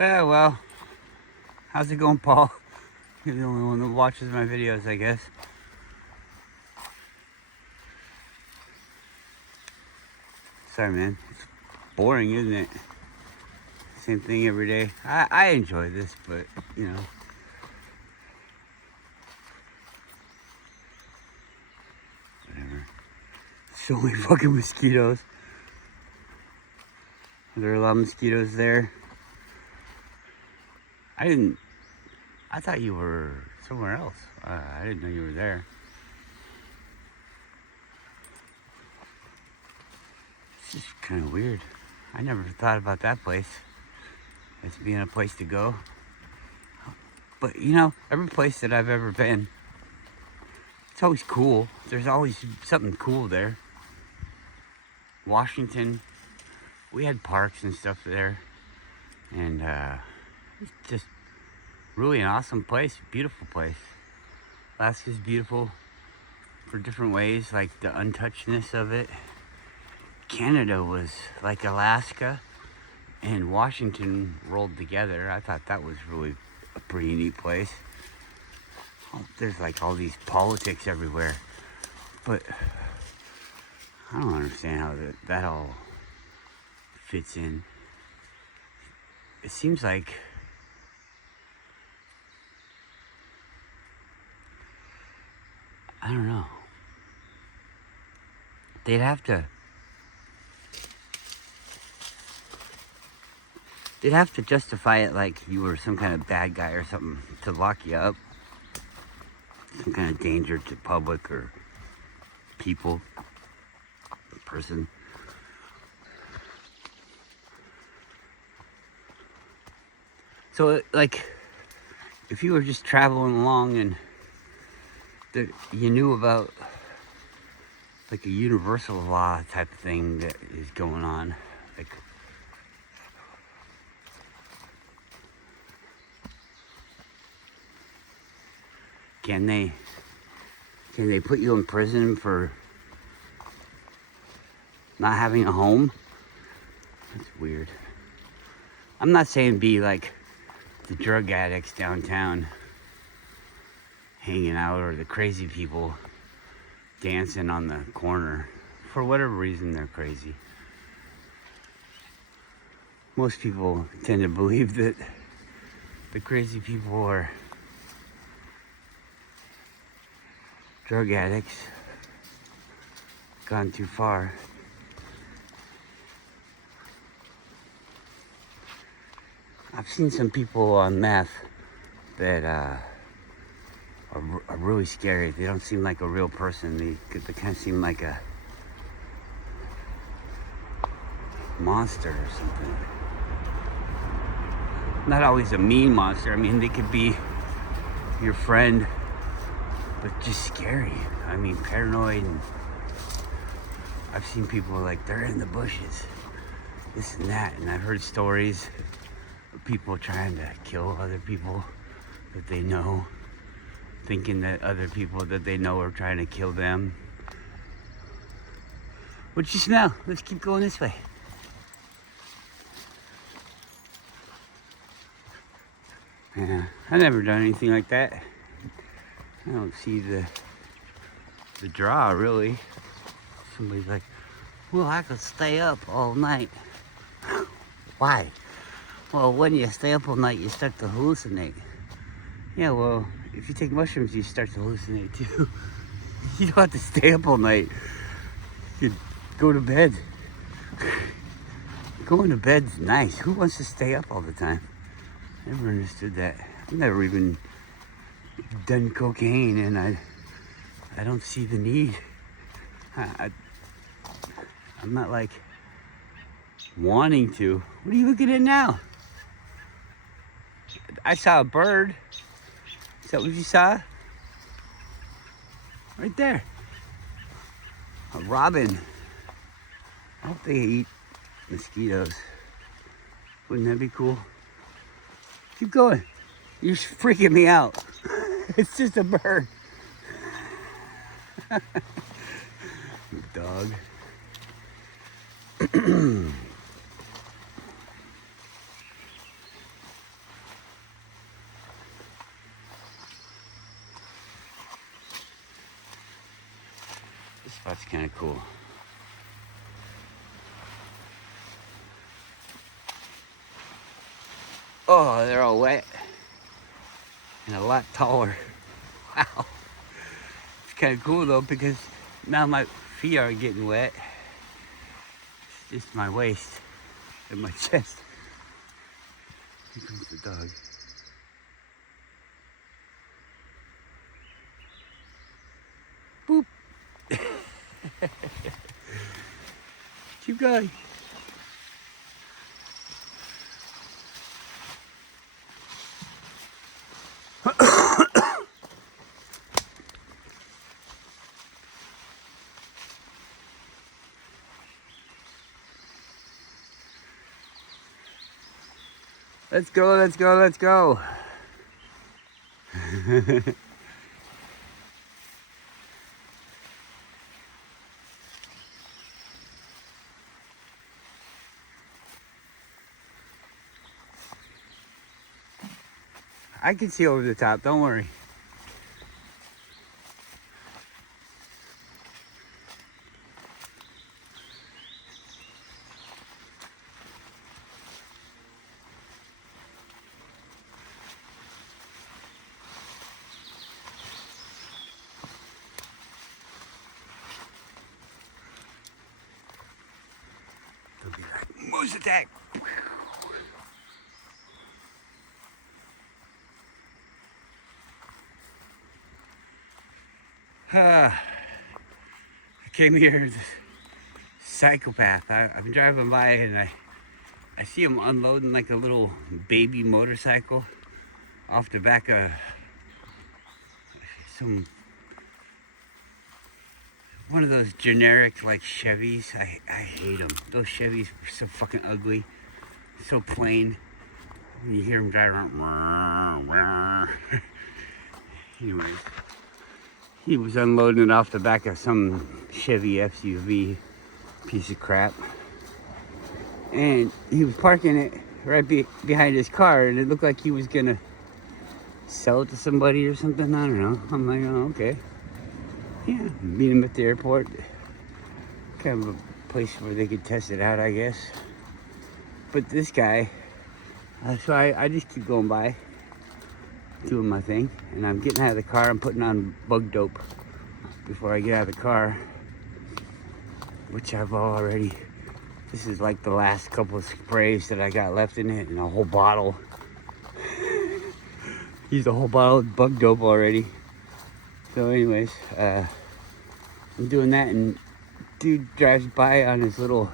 Yeah, well, how's it going, Paul? You're the only one that watches my videos, I guess. Sorry, man. It's boring, isn't it? Same thing every day. I enjoy this, but, you know. Whatever. So many fucking mosquitoes. There are a lot of mosquitoes there. I thought you were somewhere else. I didn't know you were there. It's just kind of weird. I never thought about that place as being a place to go. But, you know, every place that I've ever been, it's always cool. There's always something cool there. Washington, we had parks and stuff there. And it's just really an awesome place, beautiful place. Alaska's beautiful for different ways, like the untouchedness of it. Canada was like Alaska and Washington rolled together. I thought that was really a pretty neat place. There's like all these politics everywhere, but I don't understand how that all fits in. It seems like I don't know. They'd have to justify it like you were some kind of bad guy or something to lock you up. Some kind of danger to public or people, person. So, like, if you were just traveling along and you knew about like a universal law type of thing that is going on, like can they put you in prison for not having a home? That's weird. I'm not saying be like the drug addicts downtown hanging out or the crazy people dancing on the corner. For whatever reason, they're crazy. Most people tend to believe that the crazy people are drug addicts gone too far. I've seen some people on meth that are really scary. They don't seem like a real person. They kind of seem like a monster or something. Not always a mean monster. I mean, they could be your friend, but just scary. I mean, paranoid. And I've seen people like they're in the bushes, this and that. And I've heard stories of people trying to kill other people that they know, thinking that other people that they know are trying to kill them. What you smell? Let's keep going this way. Yeah, I've never done anything like that. I don't see the draw, really. Somebody's like, well, I could stay up all night. Why? Well, when you stay up all night, you start to hallucinate. Yeah, well, if you take mushrooms, you start to hallucinate too. You don't have to stay up all night. You go to bed. Going to bed's nice. Who wants to stay up all the time? I never understood that. I've never even done cocaine, and I don't see the need. I'm not like wanting to. What are you looking at now? I saw a bird. Is that what you saw? Right there. A robin. I hope they eat mosquitoes. Wouldn't that be cool? Keep going. You're freaking me out. It's just a bird. Dog. kind of cool. Oh, they're all wet and a lot taller. Wow. It's kind of cool though, because now my feet are getting wet. It's just my waist and my chest. Here comes the dog. Boop. Keep going. Let's go, let's go, let's go. I can see over the top, don't worry. They'll be like, moose attack. I came here, this psychopath. I've been driving by and I see him unloading like a little baby motorcycle off the back of one of those generic like Chevys. I hate them. Those Chevys are so fucking ugly, so plain. When you hear them drive around. Anyways, he was unloading it off the back of some Chevy SUV piece of crap. And he was parking it right behind his car, and it looked like he was gonna sell it to somebody or something. I don't know. I'm like, oh, okay. Yeah, meet him at the airport. Kind of a place where they could test it out, I guess. But this guy, so I just keep going by, doing my thing, and I'm getting out of the car. I'm putting on bug dope before I get out of the car, which I've already. This is like the last couple of sprays that I got left in it, and a whole bottle. Used a whole bottle of bug dope already. So anyways, I'm doing that, and dude drives by on his little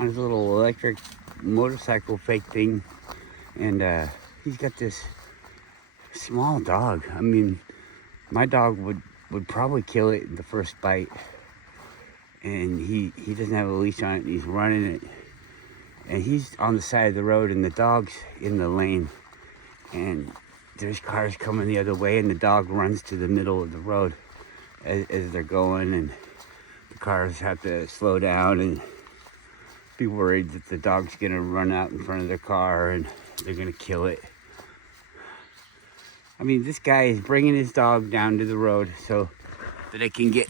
electric motorcycle fake thing, and he's got this small dog. I mean, my dog would probably kill it in the first bite. And he doesn't have a leash on it, and he's running it. And he's on the side of the road, and the dog's in the lane. And there's cars coming the other way, and the dog runs to the middle of the road as they're going, and the cars have to slow down and be worried that the dog's gonna run out in front of their car and they're gonna kill it. I mean, this guy is bringing his dog down to the road so that it can get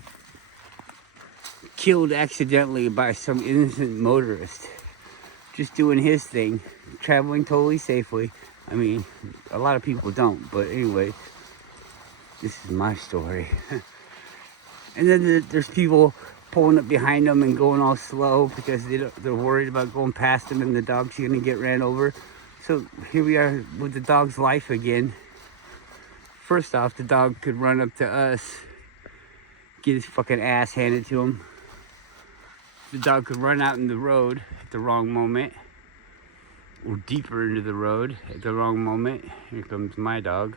killed accidentally by some innocent motorist. Just doing his thing, traveling totally safely. I mean, a lot of people don't, but anyway, this is my story. And then there's people pulling up behind them and going all slow because they're worried about going past them and the dog's gonna get ran over. So here we are with the dog's life again. First off, the dog could run up to us, get his fucking ass handed to him. The dog could run out in the road at the wrong moment, or deeper into the road at the wrong moment. Here comes my dog.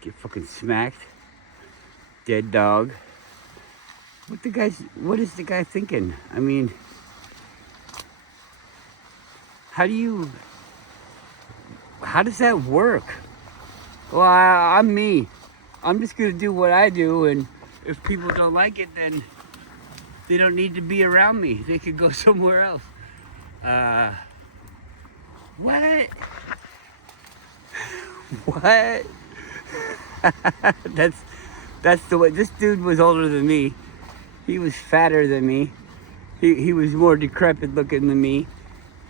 Get fucking smacked. Dead dog. What is the guy thinking? I mean, how does that work? Well, I'm me. I'm just gonna do what I do, and if people don't like it, then they don't need to be around me. They could go somewhere else. What? What? That's the way. This dude was older than me. He was fatter than me. He was more decrepit looking than me.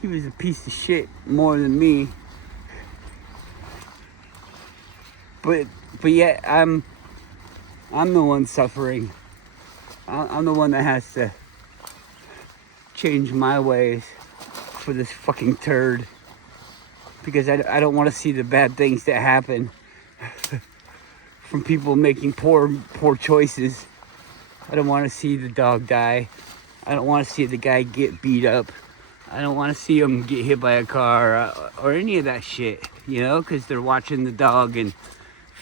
He was a piece of shit more than me. But yet I'm the one suffering. I'm the one that has to change my ways for this fucking turd, because I don't want to see the bad things that happen from people making poor choices. I don't want to see the dog die. I don't want to see the guy get beat up. I don't want to see him get hit by a car or any of that shit, you know, because they're watching the dog and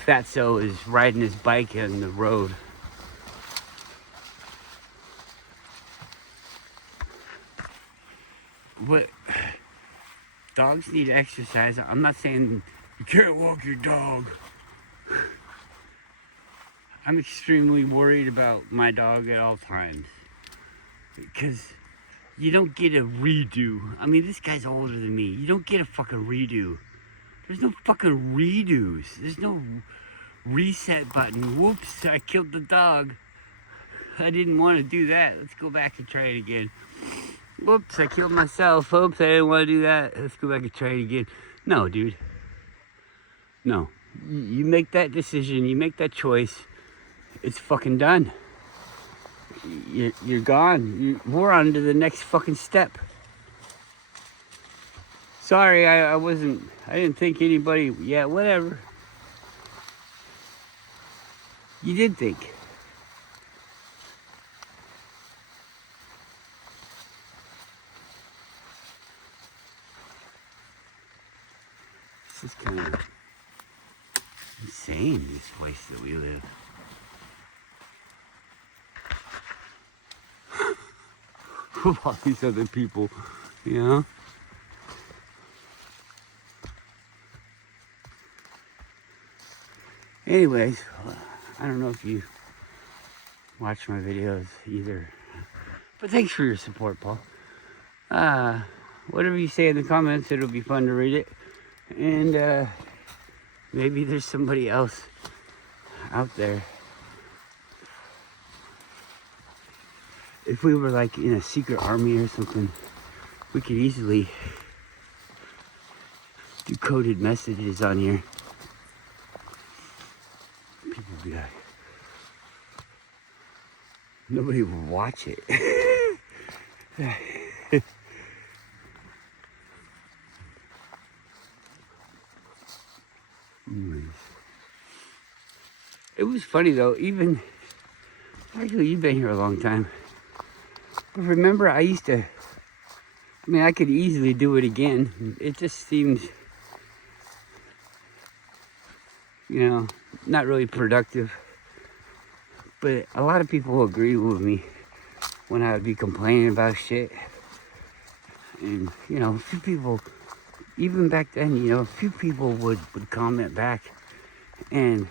Fatso is riding his bike on the road. But dogs need exercise. I'm not saying you can't walk your dog. I'm extremely worried about my dog at all times, because you don't get a redo. I mean, this guy's older than me. You don't get a fucking redo. There's no fucking redos. There's no reset button. Whoops, I killed the dog. I didn't want to do that. Let's go back and try it again. Whoops, I killed myself. Oops, I didn't want to do that. Let's go back and try it again. No, dude. No. You make that decision. You make that choice. It's fucking done. You're gone. We're on to the next fucking step. Sorry, I didn't think anybody, yeah, whatever. You did think. This is kind of insane, this place that we live. With all these other people, you know? Anyways, I don't know if you watch my videos either, but thanks for your support, Paul. Whatever you say in the comments, it'll be fun to read it. And maybe there's somebody else out there. If we were like in a secret army or something, we could easily do coded messages on here. People would be like, nobody would watch it. Anyways. It was funny though, actually you've been here a long time. But remember, I could easily do it again. It just seems, not really productive. But a lot of people agree with me when I would be complaining about shit. And, a few people, even back then, a few people would comment back. And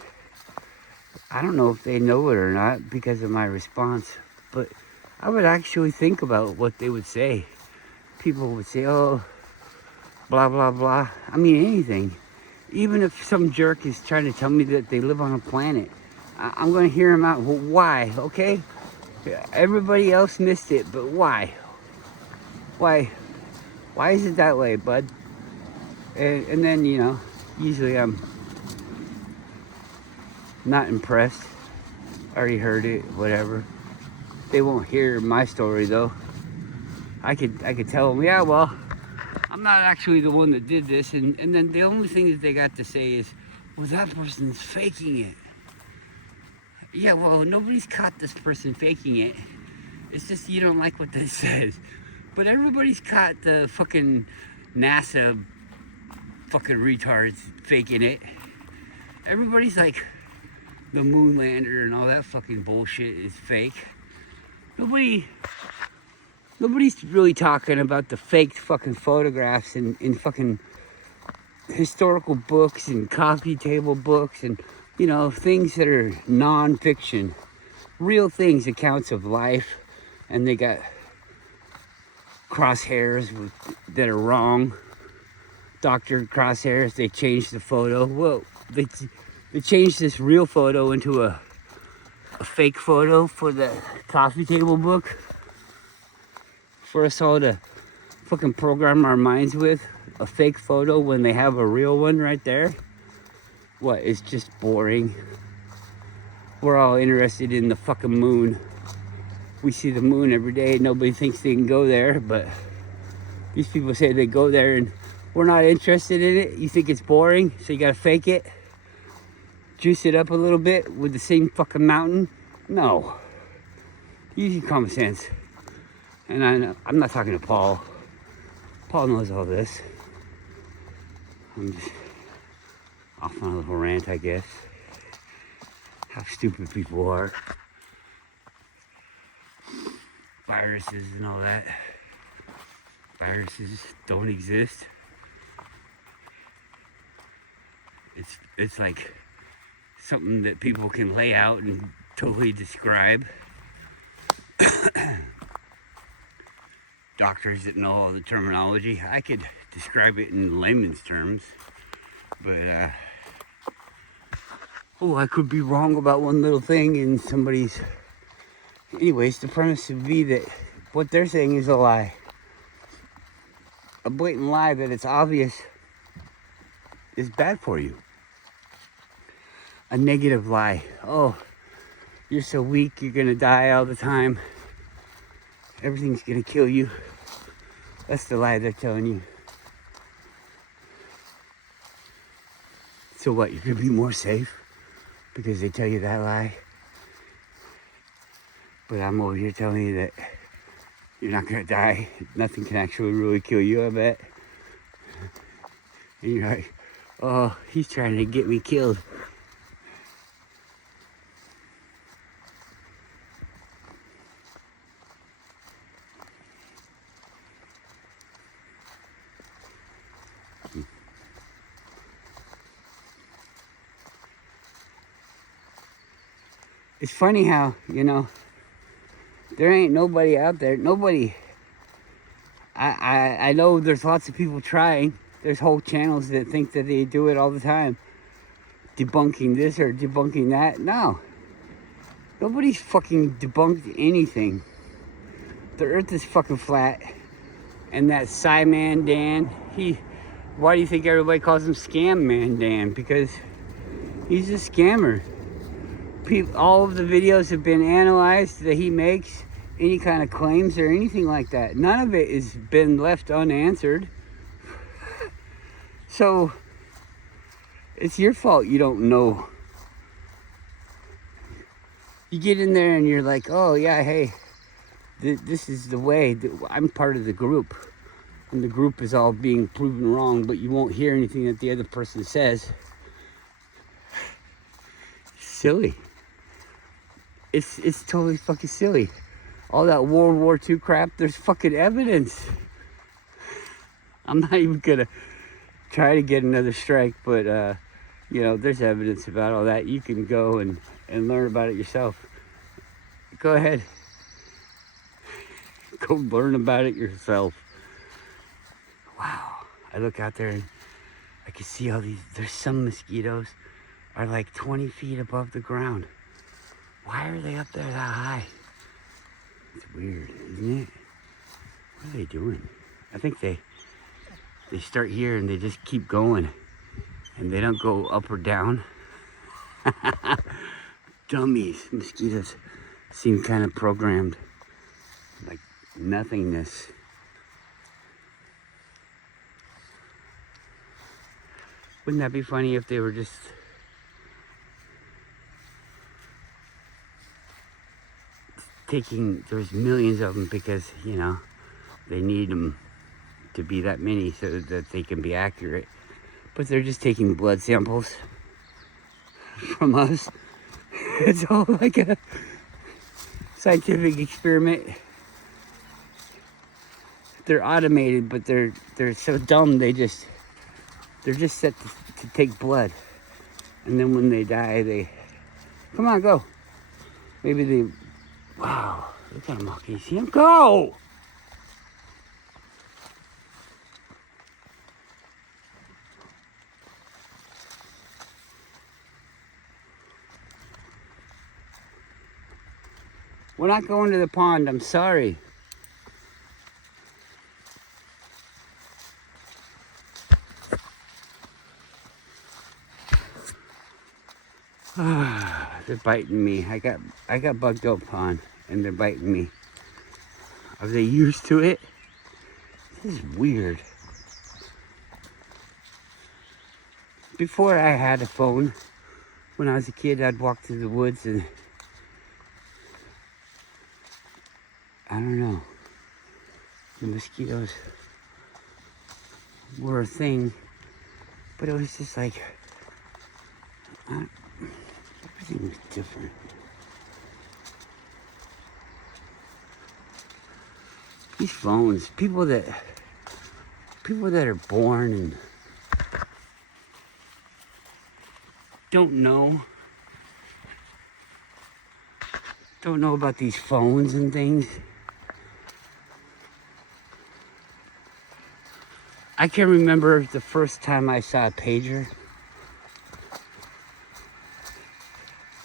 I don't know if they know it or not because of my response, but I would actually think about what they would say. People would say, oh, blah, blah, blah. I mean, anything. Even if some jerk is trying to tell me that they live on a planet, I'm going to hear him out. Well, why? Okay? Everybody else missed it, but why? Why? Why is it that way, bud? And then, usually I'm not impressed. Already heard it, whatever. They won't hear my story though. I could tell them, yeah, well, I'm not actually the one that did this, and then the only thing that they got to say is, well, that person's faking it. Yeah, well, nobody's caught this person faking it. It's just you don't like what they said. But everybody's caught the fucking NASA fucking retards faking it. Everybody's like, the moon lander and all that fucking bullshit is fake. Nobody's really talking about the faked fucking photographs in fucking historical books and coffee table books and, things that are non-fiction. Real things, accounts of life, and they got crosshairs that are wrong. Doctored crosshairs, they changed the photo. Well, they changed this real photo into a a fake photo for the coffee table book for us all to fucking program our minds with. A fake photo when they have a real one right there. What, it's just boring. We're all interested in the fucking moon. We see the moon every day. Nobody thinks they can go there, but these people say they go there and we're not interested in it. You think it's boring, so you gotta fake it. Juice it up a little bit with the same fucking mountain. No. Use your common sense. And I'm not talking to Paul. Paul knows all this. I'm just off on a little rant, I guess. How stupid people are. Viruses and all that. Viruses don't exist. It's like something that people can lay out and totally describe. Doctors that know all the terminology. I could describe it in layman's terms, but I could be wrong about one little thing in somebody's. Anyways, the premise would be that what they're saying is a lie. A blatant lie that it's obvious is bad for you. A negative lie. Oh, you're so weak, you're gonna die all the time. Everything's gonna kill you. That's the lie they're telling you. So what, you're gonna be more safe because they tell you that lie? But I'm over here telling you that you're not gonna die. Nothing can actually really kill you, I bet. And you're like, oh, he's trying to get me killed. It's funny how, there ain't nobody out there. Nobody. I know there's lots of people trying. There's whole channels that think that they do it all the time. Debunking this or debunking that. No. Nobody's fucking debunked anything. The earth is fucking flat. And that Psy-Man Dan, why do you think everybody calls him Scam Man Dan? Because he's a scammer. All of the videos have been analyzed that he makes, any kind of claims or anything like that. None of it has been left unanswered. So it's your fault you don't know. You get in there and you're like, oh yeah, hey, this is the way. I'm part of the group. And the group is all being proven wrong, but you won't hear anything that the other person says. Silly. It's totally fucking silly. All that World War II crap, there's fucking evidence. I'm not even gonna try to get another strike, but there's evidence about all that. You can go and learn about it yourself. Go ahead. Go learn about it yourself. Wow. I look out there and I can see all these, there's some mosquitoes are like 20 feet above the ground. Why are they up there that high? It's weird, isn't it? What are they doing? I think they start here and they just keep going. And they don't go up or down. Dummies. Mosquitoes seem kind of programmed. Like nothingness. Wouldn't that be funny if they were just there's millions of them because, they need them to be that many so that they can be accurate. But they're just taking blood samples from us. It's all like a scientific experiment. They're automated, but they're so dumb they're just set to take blood. And then when they die, come on, go. Maybe wow, look at him, can you see him? Go! We're not going to the pond, I'm sorry. They're biting me. I got bugged up on, and they're biting me. Are they used to it? This is weird. Before I had a phone, when I was a kid, I'd walk through the woods and I don't know. The mosquitoes were a thing, but it was just like everything was different. These phones, people that are born and don't know about these phones and things. I can remember the first time I saw a pager.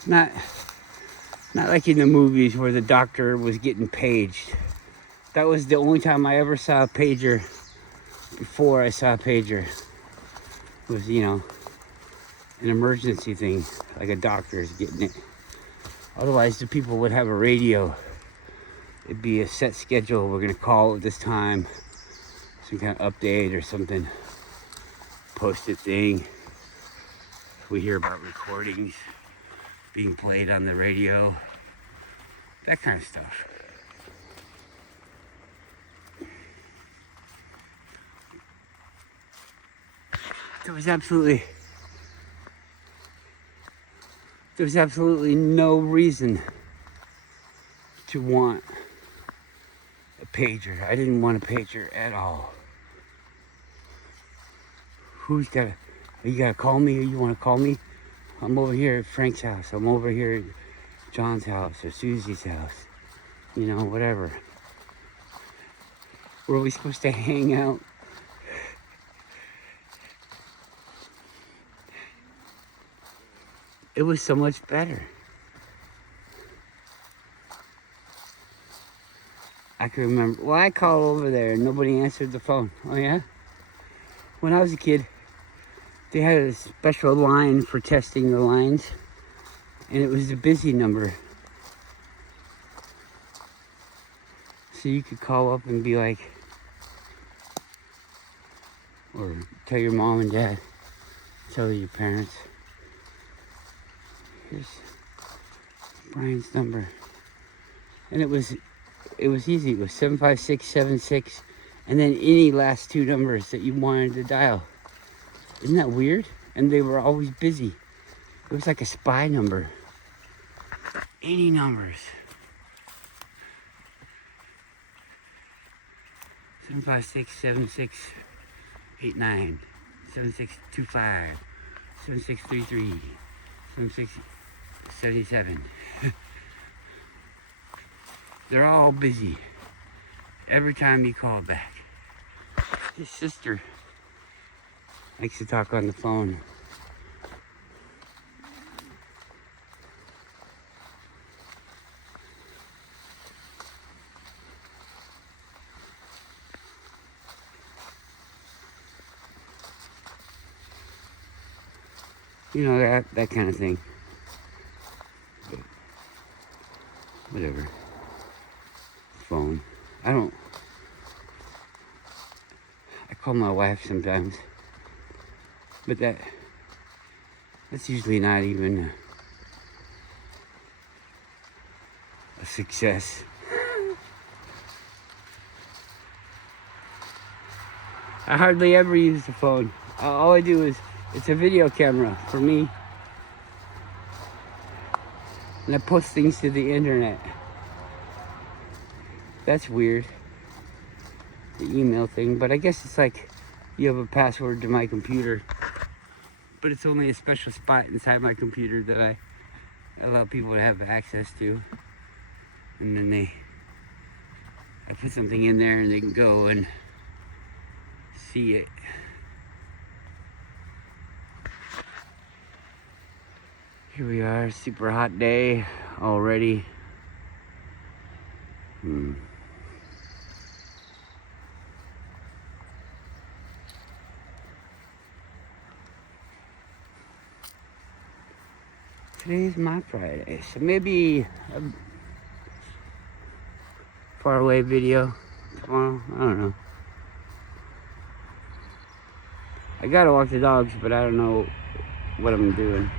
Not like in the movies where the doctor was getting paged. That was the only time I ever saw a pager before I saw a pager. It was, an emergency thing, like a doctor is getting it. Otherwise, the people would have a radio. It'd be a set schedule. We're gonna call at this time. Some kind of update or something. Posted thing. We hear about recordings being played on the radio. That kind of stuff. There was absolutely no reason to want a pager. I didn't want a pager at all. You gotta call me, or you wanna call me? I'm over here at Frank's house. I'm over here at John's house or Susie's house. Whatever. Were we supposed to hang out? It was so much better. I can remember. Well, I called over there and nobody answered the phone. Oh, yeah? When I was a kid, they had a special line for testing the lines, and it was the busy number. So you could call up and be like, or tell your mom and dad, tell your parents, here's Brian's number. And it was easy. It was 75676, and then any last two numbers that you wanted to dial. Isn't that weird? And they were always busy. It was like a spy number. Any numbers. 7567689, 7625, 7633, 7677. They're all busy every time you call back. His sister likes to talk on the phone. That kind of thing. But whatever. Phone. I call my wife sometimes, but that's usually not even a success. I hardly ever use the phone. All I do is, it's a video camera for me. And I post things to the internet. That's weird. The email thing, but I guess it's like you have a password to my computer. But it's only a special spot inside my computer that I allow people to have access to. And then I put something in there and they can go and see it. Here we are, super hot day already. Hmm. Today's my Friday, so maybe a far away video tomorrow. I don't know. I gotta walk the dogs, but I don't know what I'm doing.